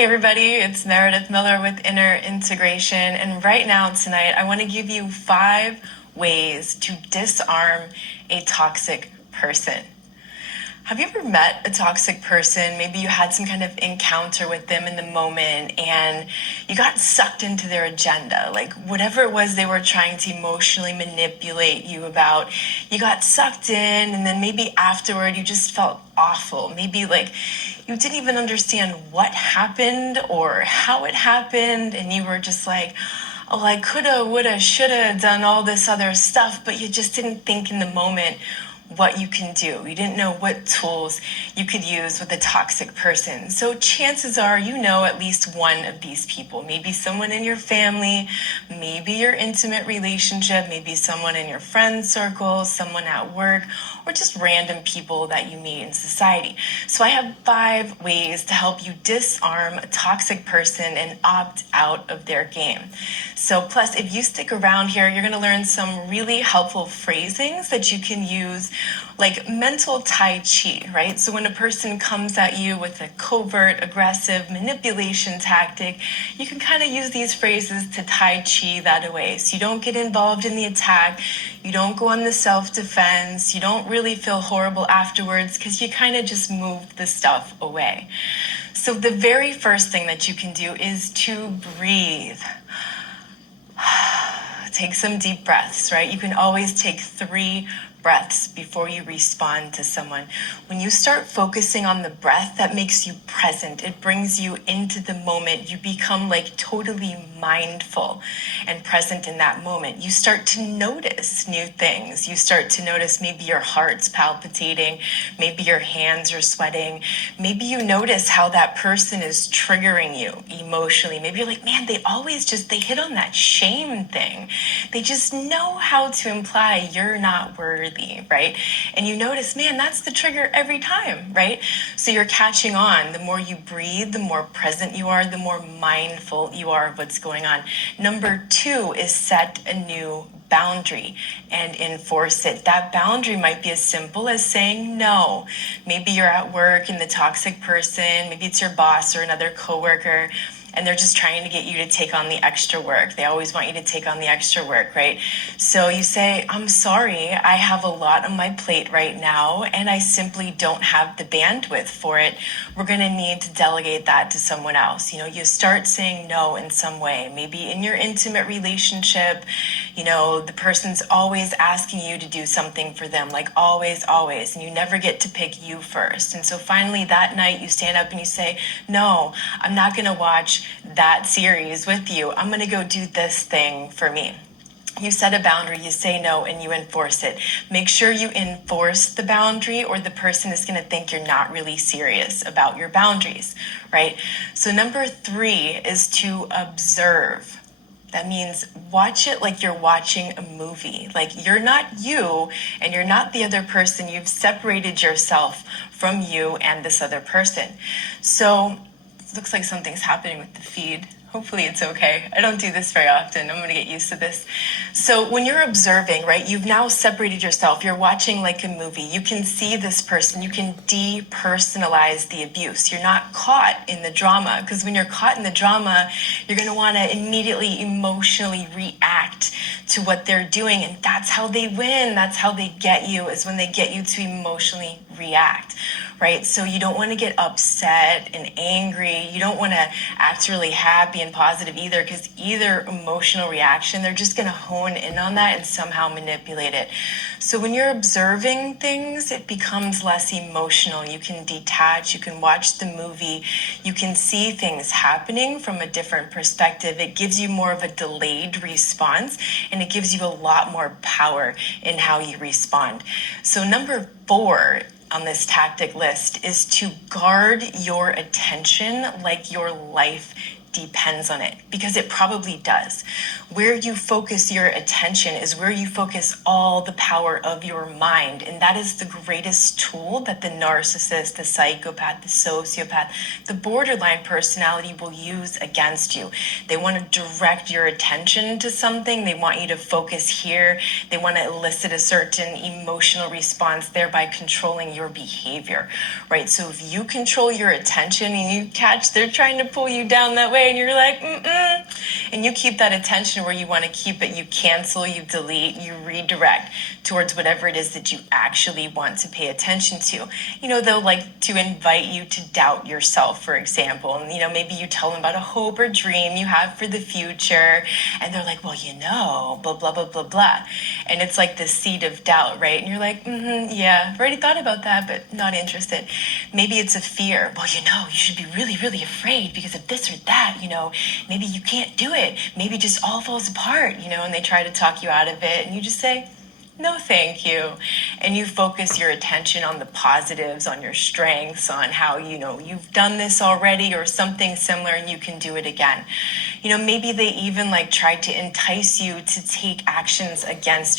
Hey everybody, it's Meredith Miller with Inner Integration, and right now tonight I want to give you 5 ways to disarm a toxic person. Have you ever met a toxic person? Maybe you had some kind of encounter with them in the moment and you got sucked into their agenda. Like whatever it was they were trying to emotionally manipulate you about, you got sucked in, and then maybe afterward you just felt awful. Maybe like you didn't even understand what happened or how it happened, and you were just like, oh, I coulda, woulda, shoulda done all this other stuff, but you just didn't think in the moment what you can do. You didn't know what tools you could use with a toxic person. So chances are you know at least one of these people. Maybe someone in your family, maybe your intimate relationship, maybe someone in your friend circle, someone at work, or just random people that you meet in society. So I have 5 ways to help you disarm a toxic person and opt out of their game. So plus, if you stick around here, you're going to learn some really helpful phrasings that you can use, like mental Tai Chi, right? So when a person comes at you with a covert, aggressive manipulation tactic, you can kind of use these phrases to Tai Chi that away. So you don't get involved in the attack, you don't go on the self-defense, you don't really feel horrible afterwards because you kind of just moved the stuff away. So the very first thing that you can do is to breathe. Take some deep breaths, right? You can always take 3 breaths before you respond to someone. When you start focusing on the breath, that makes you present. It brings you into the moment. You become like totally mindful and present in that moment. You start to notice new things. You start to notice maybe your heart's palpitating, maybe your hands are sweating. Maybe you notice how that person is triggering you emotionally. Maybe you're like, man, they hit on that shame thing. They just know how to imply you're not worthy, right? And you notice, man, that's the trigger every time, right? So you're catching on. The more you breathe, the more present you are, the more mindful you are of what's going on. Number 2 is set a new boundary and enforce it. That boundary might be as simple as saying no. Maybe you're at work and the toxic person, maybe it's your boss or another coworker, and they're just trying to get you to take on the extra work. They always want you to take on the extra work, right? So you say, I'm sorry, I have a lot on my plate right now, and I simply don't have the bandwidth for it. We're going to need to delegate that to someone else. You start saying no in some way. Maybe in your intimate relationship, the person's always asking you to do something for them, like always, always, and you never get to pick you first. And so finally that night you stand up and you say, no, I'm not going to watch that series with you. I'm going to go do this thing for me. You set a boundary, you say no, and you enforce it. Make sure you enforce the boundary or the person is going to think you're not really serious about your boundaries, right? So number 3 is to observe. That means watch it like you're watching a movie. Like you're not you and you're not the other person. You've separated yourself from you and this other person. So it looks like something's happening with the feed. Hopefully it's okay. I don't do this very often. I'm going to get used to this. So when you're observing, right, you've now separated yourself. You're watching like a movie. You can see this person. You can depersonalize the abuse. You're not caught in the drama, because when you're caught in the drama, you're going to want to immediately emotionally react to what they're doing. And that's how they win. That's how they get you, is when they get you to emotionally react, right? So you don't want to get upset and angry. You don't want to act really happy and positive either, because either emotional reaction, they're just going to hone in on that and somehow manipulate it. So when you're observing things, it becomes less emotional. You can detach, you can watch the movie, you can see things happening from a different perspective. It gives you more of a delayed response, and it gives you a lot more power in how you respond. So number 4 on this tactic list is to guard your attention like your life depends on it, because it probably does. Where you focus your attention is where you focus all the power of your mind. And that is the greatest tool that the narcissist, the psychopath, the sociopath, the borderline personality will use against you. They want to direct your attention to something. They want you to focus here. They want to elicit a certain emotional response, thereby controlling your behavior, right? So if you control your attention and you catch they're trying to pull you down that way and you're like, and you keep that attention where you want to keep it, you cancel, you delete, you redirect towards whatever it is that you actually want to pay attention to. They'll like to invite you to doubt yourself, for example. And, maybe you tell them about a hope or dream you have for the future. And they're like, well, blah, blah, blah, blah, blah. And it's like the seed of doubt, right? And you're like, yeah, I've already thought about that, but not interested. Maybe it's a fear. Well, you should be really, really afraid because of this or that, maybe you can't do it. Maybe it just all falls apart, and they try to talk you out of it. And you just say, no, thank you. And you focus your attention on the positives, on your strengths, on how, you've done this already or something similar and you can do it again. Maybe they even like tried to entice you to take actions against your